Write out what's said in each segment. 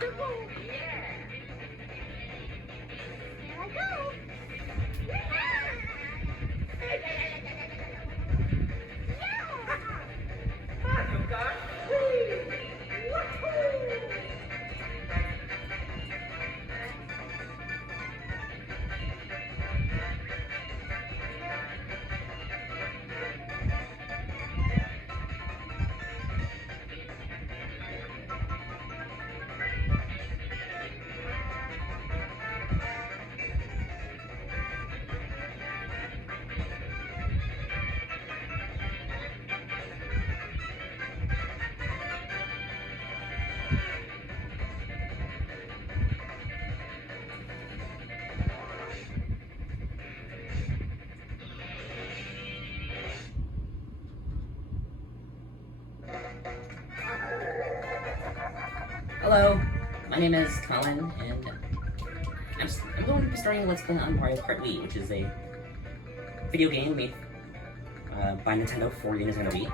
Mario Kart Wii! Woohoo! Hello, my name is Colin, and I'm going to be starting a Let's Play on Mario Kart Wii, which is a video game made by Nintendo for the Nintendo Wii,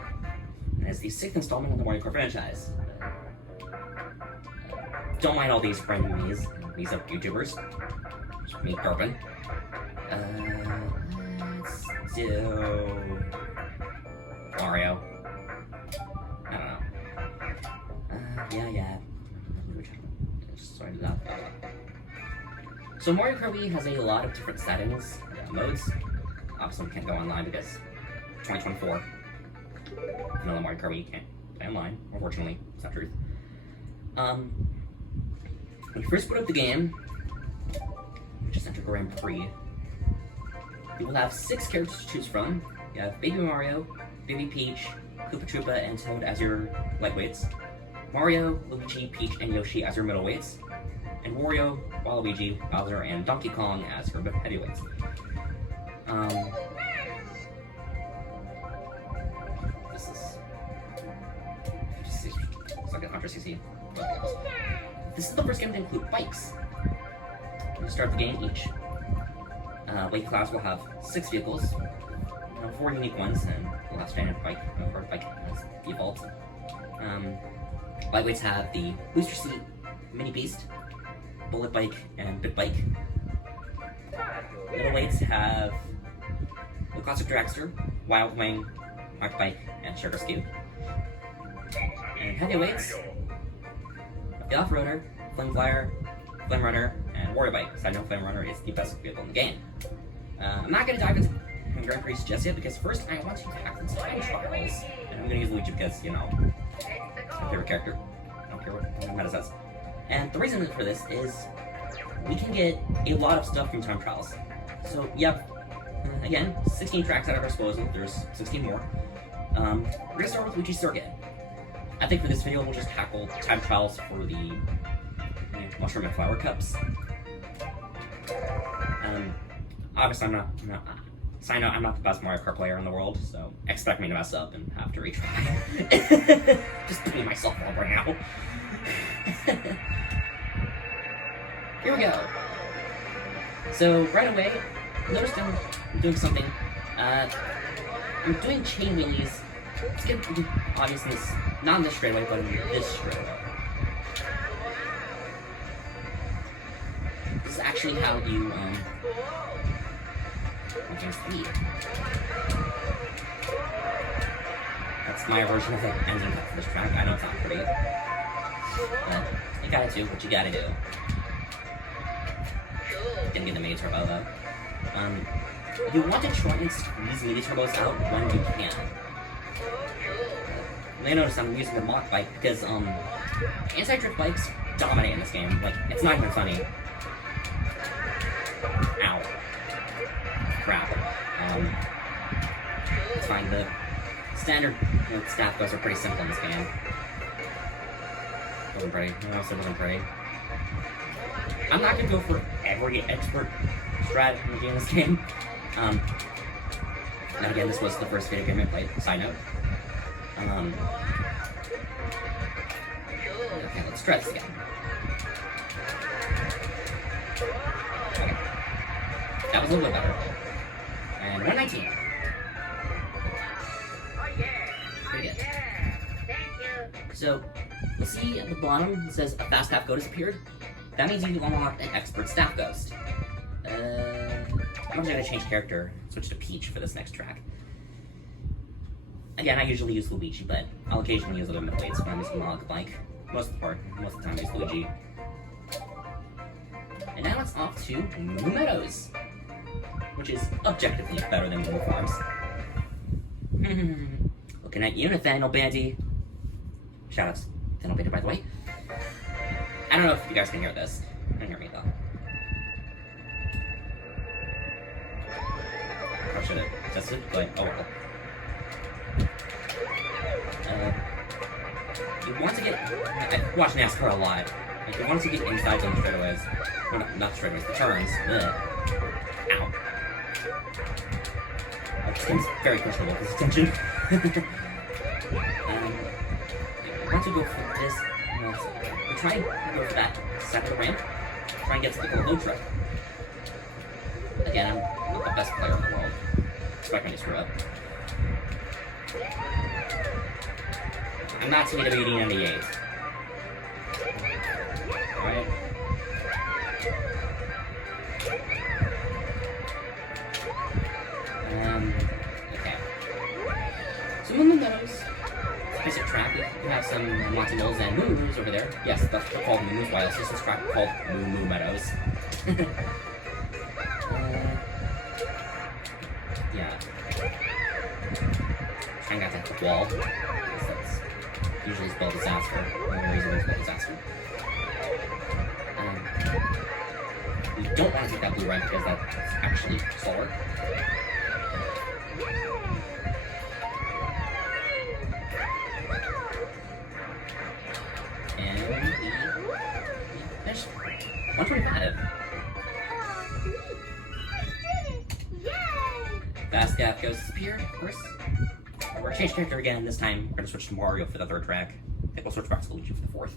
and it's the 6th installment of the Mario Kart franchise. Don't mind all these random these are YouTubers. Just me burping. Let's do Mario. I don't know. Yeah. So Mario Kart Wii has a lot of different settings, modes. Obviously we can't go online because 2024. Vanilla Mario Kart Wii can't play online, unfortunately. It's not truth. When you first put up the game, just enter Grand Prix. You will have 6 characters to choose from. You have Baby Mario, Baby Peach, Koopa Troopa, and Toad as your lightweights. Mario, Luigi, Peach, and Yoshi as your middleweights, and Wario, Waluigi, Bowser, and Donkey Kong as your heavyweights. This is it's like a 100cc. This is the first game to include bikes. You start the game, each weight class will have 6 vehicles, 4 unique ones, and the last standard bike, as default. Lightweights have the Booster Seat, Mini Beast, Bullet Bike, and Bit Bike. Middleweights have the Classic Dragster, Wild Wing, Mark Bike, and Sugar Scoop. And heavyweights, the Off-Roader, Flame Flyer, Flame Runner, and Warrior Bike. So I know Flame Runner is the best vehicle in the game. I'm not going to dive into Grand Prix just yet because first I want to tackle some time trials. And I'm going to use Luigi because, you know, it's my favorite character. I don't care what meta says. And the reason for this is we can get a lot of stuff from time trials. So, yep, again, 16 tracks at our disposal. There's 16 more. We're going to start with Luigi's Circuit. I think for this video we'll just tackle time trials for the Mushroom and Flower Cups. Obviously I'm not the best Mario Kart player in the world, so expect me to mess up and have to retry. Just beating myself up right now. Here we go. So right away, notice I'm doing something. I'm doing chain wheelies. It's gonna do obviously not in this straightaway, but in this straightaway. This is actually how you against speed. That's my version of the ending cut for this track. I know it's not pretty, but you gotta do what you gotta do. Didn't get the mini turbo though. You want to try and squeeze mini turbos out when you can. You may notice I'm using the mock bike because anti-drift bikes dominate in this game. Like, it's not even funny. Ow. Crap. It's fine. The standard staff goes are pretty simple in this game. Wasn't pretty. No, it wasn't pretty. I'm not gonna go for every expert strat in this game. Now again, this was the first video game I played. Side note. Okay, let's try this again. Okay. That was a little bit better. And 119. Pretty good. So, let's You'll see at the bottom it says a fast staff ghost appeared. That means you've unlocked an expert staff ghost. I'm gonna change character, switch to Peach for this next track. Again, I usually use Luigi, but I'll occasionally use other midweights when I'm using Monica Blank. Most of the time I use Luigi. And now it's off to Moo Meadows, which is objectively better than Moo Farms. Looking at you, Nathaniel Bandy. Shoutouts, Nathaniel Bandy, by the way. I don't know if you guys can hear this. You can hear me though. Or should it? Just it? Like, oh well. You want to get. I watch NASCAR a lot. Like, you want to get inside those straightaways. Or not straightaways, the turns. Ugh. Ow. This game's very questionable with this attention. You want to go for this. You try and go for that second ramp. Try and get to the low truck. Again, I'm not the best player in the world. Expect me to screw up. I'm not TWD98. Alright. Okay. So Moo Meadows, basic track, we have some Monty Moles and Moo Moos over there. Yes, that's they're called Moo Moos, while it's just this track called Moo Meadows. Yeah. Trying not to hit the wall. That's usually spell disaster. Very easily spell disaster. We don't want to take that blue ramp because that's actually slower. And we finished 125. Fast Gap goes disappeared, of course. We're gonna change character again. This time we're gonna switch to Mario for the third track. I think we'll switch back to Luigi for the fourth.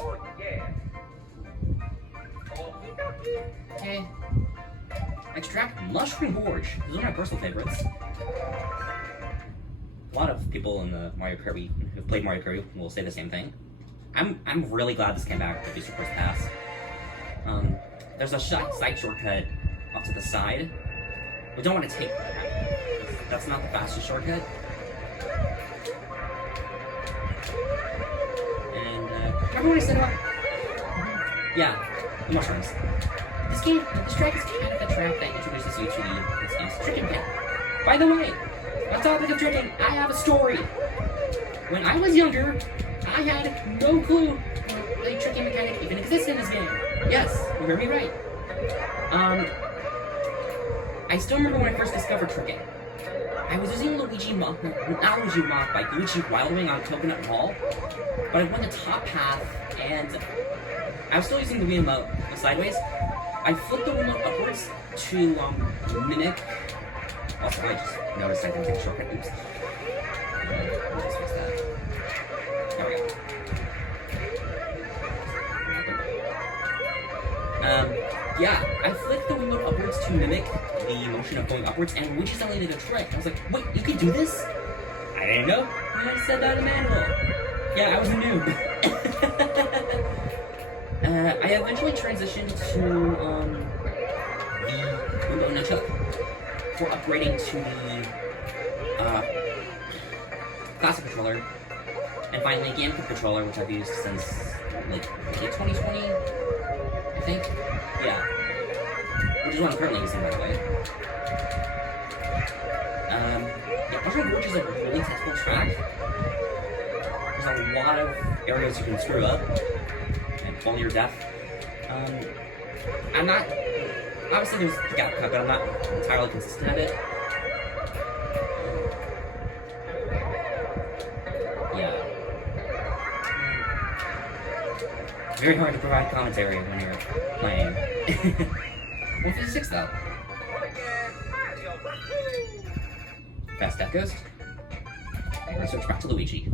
Oh yeah. Okay. Next track, Mushroom Gorge. This is one of my personal favorites. A lot of people in the Mario Kart Wii who've played Mario Kart Wii will say the same thing. I'm really glad this came back with the Super Pass. There's a side shortcut off to the side. We don't want to take that. That's not the fastest shortcut. And remember what I said about? Yeah, the mushrooms. This track is kind of the track that introduces you to this game's tricking pit. By the way, on topic of tricking, I have a story. When I was younger, I had no clue the tricking mechanic even existed in this game. Yes, you heard me right. I still remember when I first discovered tricking. I was using Luigi Mock, not Luigi Mock, by Luigi Wild Wing on Coconut Hall, but I went the top path, and I was still using the Wii remote sideways. I flipped the remote upwards to mimic. Also, I just noticed I didn't take a shortcut. Oops. Let me just fix that. There we go. Yeah, I flipped the remote upwards to mimic the motion of going upwards, and Luigi suddenly did a trick. I was like, wait, you can do this? I didn't know. And I said that in the manual. Yeah, I was a noob. I eventually transitioned to the Ubo Nunchuk for upgrading to the classic controller, and finally GameCube controller, which I've used since like 2020, I think. Yeah, which is what I'm currently using, by the way. Yeah, Mushroom Gorge is a really technical track. There's a lot of areas you can screw up and fall to your death. I'm not. Obviously, there's the gap cut, but I'm not entirely consistent at it. Yeah. Very hard to provide commentary when you're playing. 156 though. Fast Death Ghost. And we're gonna switch back to Luigi.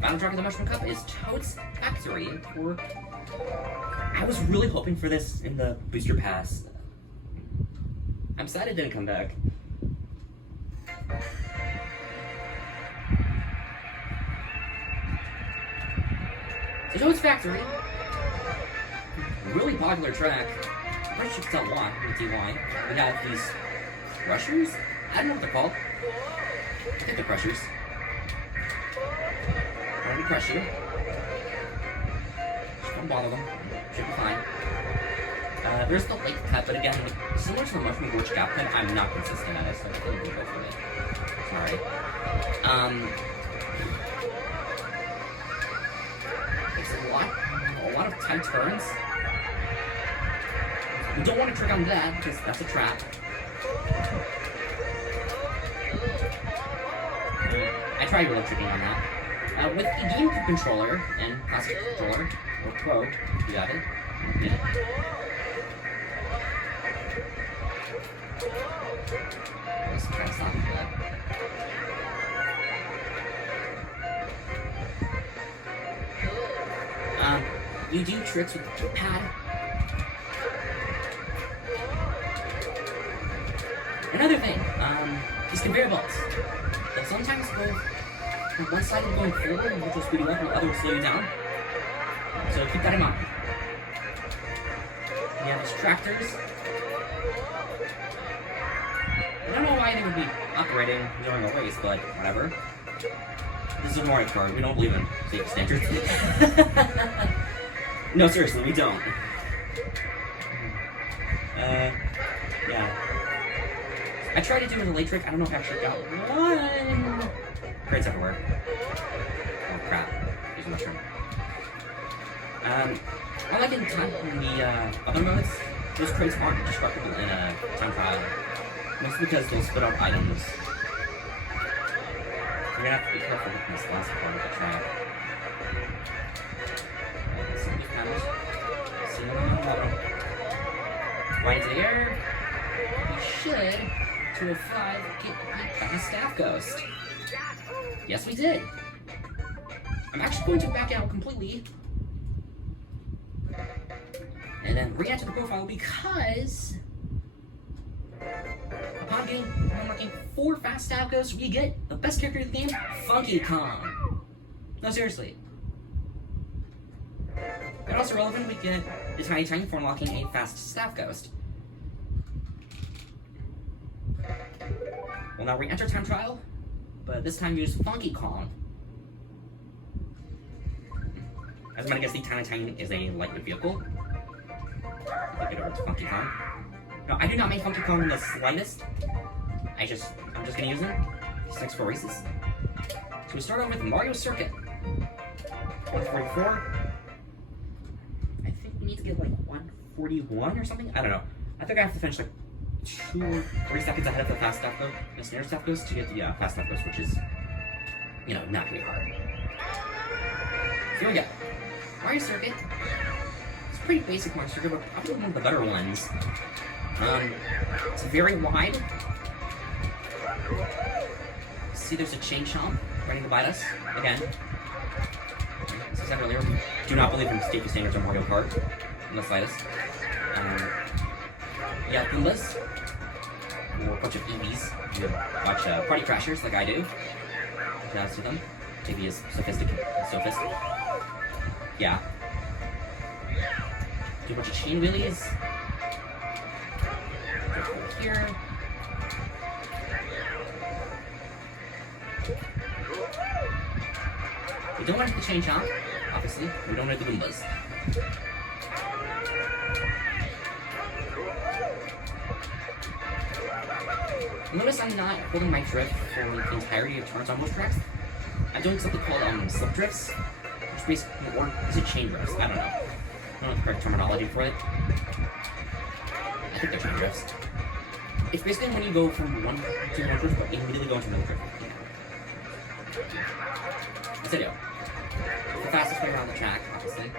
Final track of the Mushroom Cup is Toad's Factory for... I was really hoping for this in the booster pass. I'm sad it didn't come back. So Toad's Factory, really popular track. I'm pretty sure you can tell why. You can see why. We have these crushers? I don't know what they're called. I think they're crushers. I'm gonna crush you. Just don't bother them. Should be fine. There's the lake cut, but again, like, similar to the mushroom glitch gap cut, I'm not consistent at it, so I couldn't go for it. Sorry. Takes a lot of tight turns. We don't want to trick on that because that's a trap. I tried really tricking on that. With the GameCube controller and classic controller, or Pro, you got it. Yeah. Let's try to stop that. You do tricks with the pad. Another thing, these conveyor belts. They'll sometimes go from one side and going forward, which will speed you up, and the other will slow you down. So keep that in mind. We have these tractors. I don't know why they would be operating during a race, but whatever. This is a Mario Kart. We don't believe in safety standards. No, seriously, we don't. Yeah. I tried to do an late trick. I don't know if I actually got one. Crates everywhere. Oh crap. There's a mushroom. Unlike in the other modes, those crates aren't destructible in a time trial. Mostly because they'll spit out items. You're gonna have to be careful with this last part of the track. See these panels? See them on the bottom. Right there. We should, 205, get the staff ghost. Yes, we did. I'm actually going to back out completely. And then re-enter the profile because upon unlocking 4 fast staff ghosts, we get the best character in the game, Funky Kong. No, seriously. And also relevant, we get the Tiny Tiny for unlocking a fast staff ghost. We'll now re-enter time trial, but this time use Funky Kong. As I'm gonna guess, the Tiny Tiny is a lightweight vehicle. Flip it over to Funky Kong. No, I do not make Funky Kong in the slightest. I'm just gonna use him. He's next for races. So we start off with Mario Circuit. 144. I think we need to get like 141 or something. I don't know. I think I have to finish like 2 or 3 seconds ahead of the fast stuff though. The snare stuff goes to get the fast stuff goes, which is, you know, not really hard. So here we go. Mario Circuit. It's a pretty basic Mario Circuit, but probably one of the better ones. It's very wide. See, there's a chain chomp ready to bite us again. As I said earlier, we do not believe in safety standards on Mario Kart in the slightest. You have Goombas, or a bunch of EVs. You watch Party Crashers like I do. Shout out to them. Maybe is sophisticated. Yeah. Do a bunch of chain wheelies. Go over here. We don't want the chain chomp, obviously. We don't want the Goombas. Notice I'm not holding my drift for the entirety of turns on most tracks. I'm doing something called slip drifts, which basically, or is it chain drifts? I don't know. I don't know the correct terminology for it. I think they're chain drifts. It's basically when you go from one to one drift, but you immediately go into another drift. This video. It's the fastest way around the track, obviously.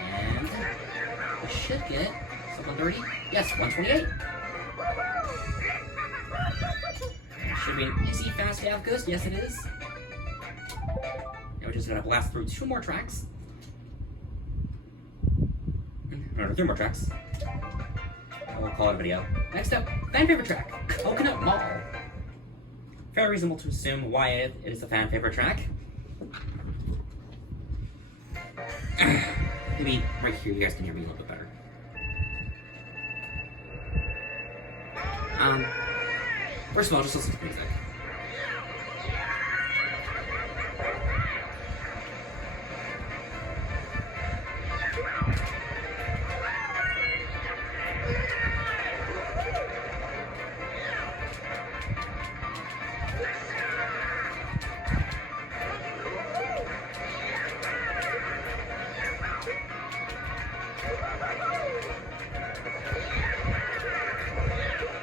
And we should get 130. Yes, 128. Should be an easy, fast Fabcus. Yes, it is. Now we're just gonna blast through 2 more tracks. No, 3 more tracks. And we'll call it a video. Next up, fan favorite track, Coconut Mall. Very reasonable to assume why it is a fan favorite track. Maybe right here you guys can hear me a little bit better. First of all, just listen to the music.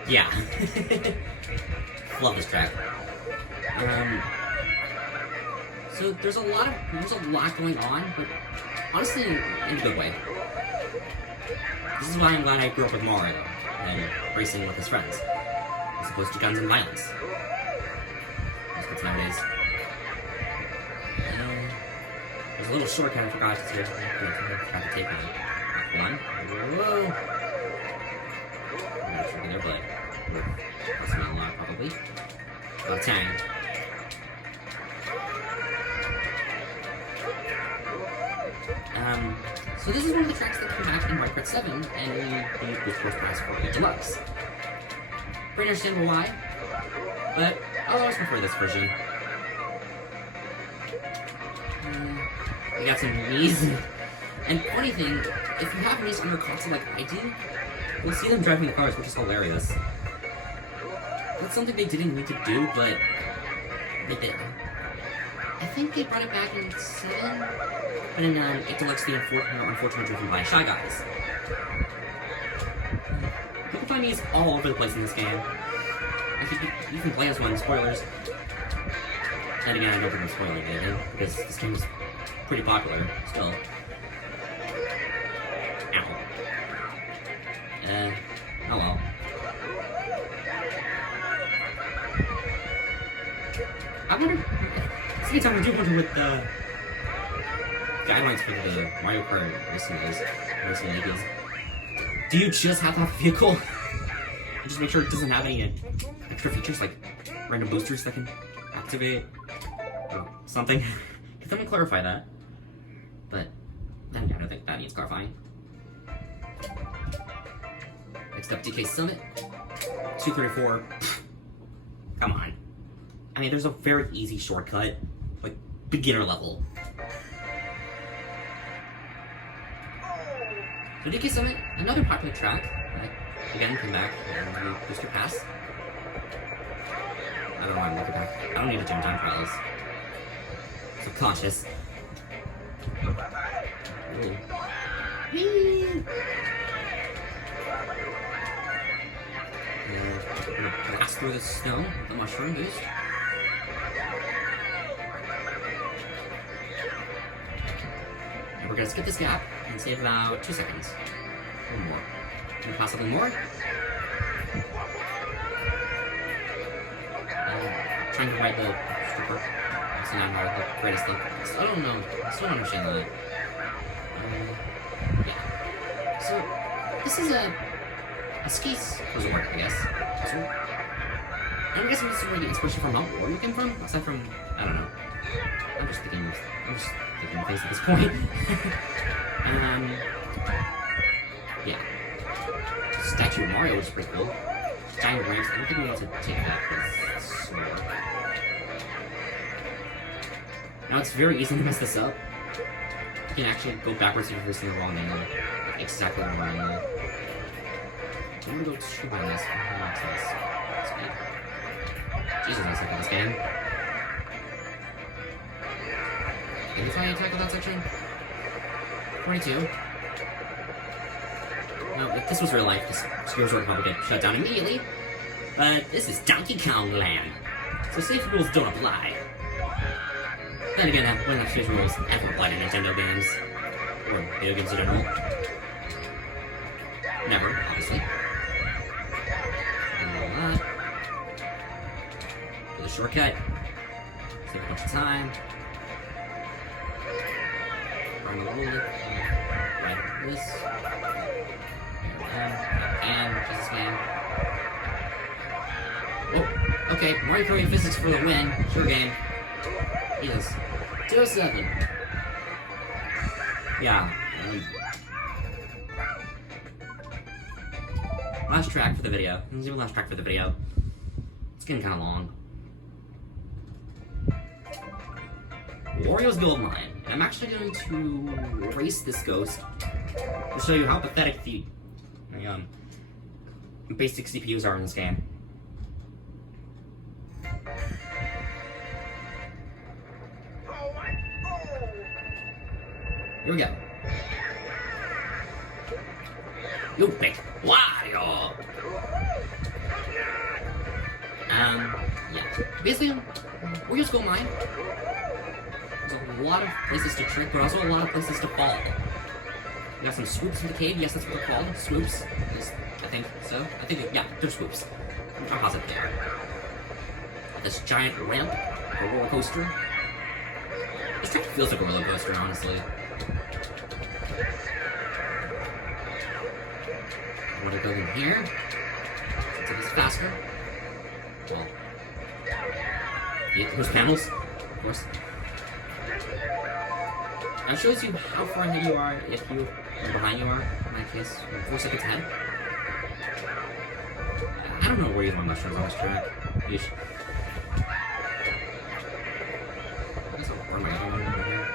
Yeah. Love this track. So there's a lot going on, but honestly in a good way. This is why I'm glad I grew up with Mario and racing with his friends, as opposed to guns and violence. Most kids nowadays. There's a little shortcut I forgot to take. One. Whoa. I'm not sure either, but that's not a lot, probably. About 10. So this is one of the tracks that came back in Mario Kart 7, and we used Boost Force Prize for the Deluxe. Pretty understandable why, but I'll always prefer this version. We got some knees. And funny thing, if you have knees on your console like I do, you'll see them driving the cars, which is hilarious. That's something they didn't need to do, but they did. I think they brought it back in 7, but in 8 Deluxe, the unfortunate driven by Shy Guys. You can find these all over the place in this game. I think you can play as one, spoilers. And again, I don't think I'm spoiling anything, because this game is pretty popular, still. Ow. Oh well. I wonder... Anytime I do wonder what the guidelines for the Mario Kart racing league is. Do you just have to have a vehicle? And just make sure it doesn't have any extra features like random boosters that can activate or something? Can someone clarify that? But then I don't think that needs clarifying. Next up, DK Summit 234. Come on. I mean, there's a very easy shortcut. Like, beginner level. So DK Summit, another popular track. Again, come back and boost your pass. I don't know why I'm looking back. I don't need to do time trials. Subconscious. Ooh. Whee! We're gonna blast through the snow with the mushroom boost. We're gonna skip this gap and save about 2 seconds. Or more. Maybe possibly more. Trying to ride the stripper. It's not the greatest thing. I don't know. I still don't understand that. Yeah. So, this is a ski resort, I guess. So, I'm guessing this is where the inspiration from Mount Warrior came from? Aside from, I don't know. I'm just thinking of things at this point. Yeah. The statue of Mario is pretty cool. Giant rings. I don't think we need to take that because it's slower. Now it's very easy to mess this up. You can actually go backwards if you're facing the wrong angle. Exactly the wrong angle. I'm gonna go too high on this. Speed. Jesus, I suck at this game. Can you try and tackle that section? 22. No, if this was real life, this Skills would probably get shut down immediately. But this is Donkey Kong Land, so safe rules don't apply. Then again, when the safe rules ever apply to Nintendo games, or video games in general. Never, obviously. The shortcut. Save a bunch of time. Run a little bit. Right up this. And just this game. Oh, okay. Mario Kart Wii physics for the win. Sure game. Yes. 207. Yeah. Last track for the video. Let's do the last track for the video. It's getting kind of long. Wario's Gold Mine. I'm actually going to erase this ghost to show you how pathetic the basic CPUs are in this game. Here we go. You big Wario! Yeah. Basically, Wario's Gold Mine. There's a lot of places to trick, but also a lot of places to fall. You got some swoops in the cave. Yes, that's what they're called. Swoops. I think so. Yeah, they're swoops. I'm positive they are. This giant ramp, a roller coaster. This track feels like a roller coaster, honestly. What are we building here? Let's take this faster. Well, yeah, those panels, of course. That shows you how far ahead you are if you or behind you are. In that case, 4 seconds ahead. I don't know where you want mushrooms on this track. Yeesh. Where am I going over here?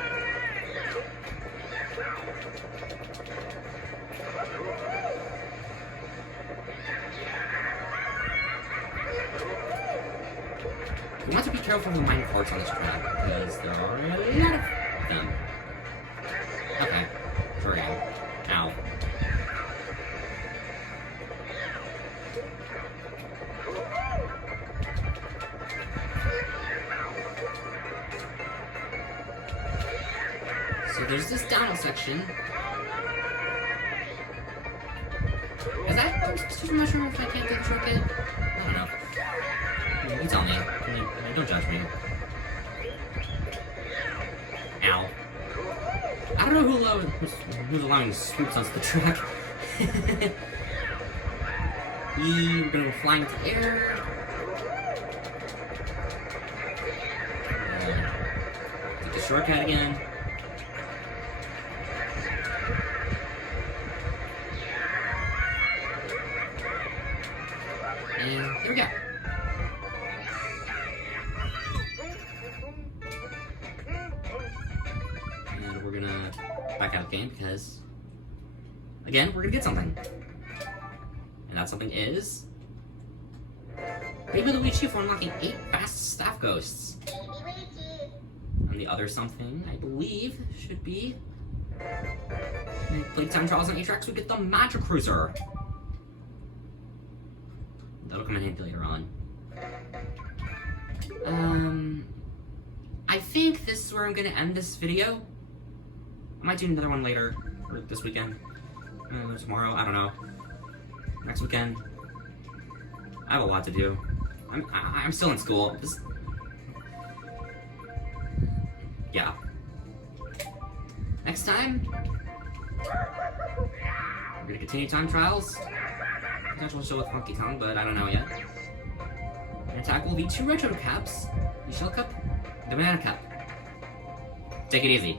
You want to be careful with mine carts on this track because there are a lot of them. Okay, sure am. Ow. So there's this downhill section. Is that just a mushroom if I can't get the shortcut? I don't know. You tell me. Don't judge me. Ow. I don't know who's allowing swoops onto the track. We're gonna go flying into the air. Take the shortcut again. And here we go. And we're gonna back out of the game because, again, we're gonna get something. And that something is Baby Luigi for unlocking 8 fast staff ghosts. And the other something, I believe, should be Playtime Trials on 8 tracks, we get the Magic Cruiser. That'll come in handy later on. I think this is where I'm gonna end this video. I might do another one later, or this weekend, tomorrow, I don't know. Next weekend. I have a lot to do. I'm still in school. Yeah. Next time, we're gonna continue time trials. Potential show with Funky Kong, but I don't know yet. An attack will be 2 retro caps, the shell cup, the banana cup. Take it easy.